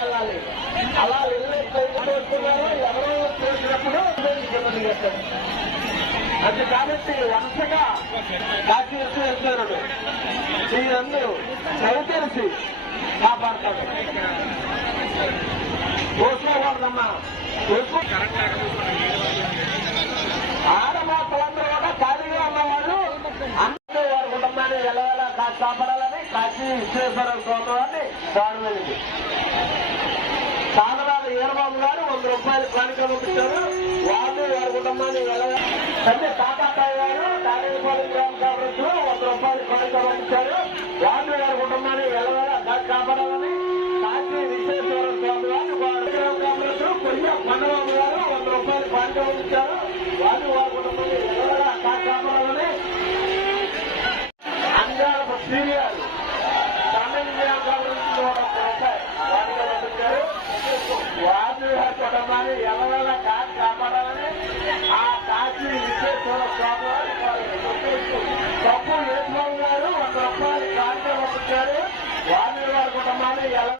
వెళ్ళాలి. అలా వెళ్ళేస్తున్నారు. ఎవరో చేసినప్పుడు అది కాబట్టి వరుసగా కాశీ విశ్వేశ్వరుడు మీరందరూ దయచేసి కాపాడతాడు. చూసుకోకూడదమ్మా. ఆడమాతలందరూ కూడా ఖాళీగా ఉన్నవాళ్ళు అందరూ వారి కుటుంబాన్ని ఎలా కాపాడాలని కాశీ విశ్వేశ్వర స్వామి ప్రారంభించింది. సాధనాలు ఈరబాబు గారు 100 రూపాయలు కానుక పంపించారు. వాళ్ళు వారి కుటుంబాన్ని ఎలా అంటే తాతాకాయ గారు తాడేపల్లి గ్రామ సభ్యులు 100 రూపాయలు కానుక పంపించారు. వాళ్ళు వారి కుటుంబాన్ని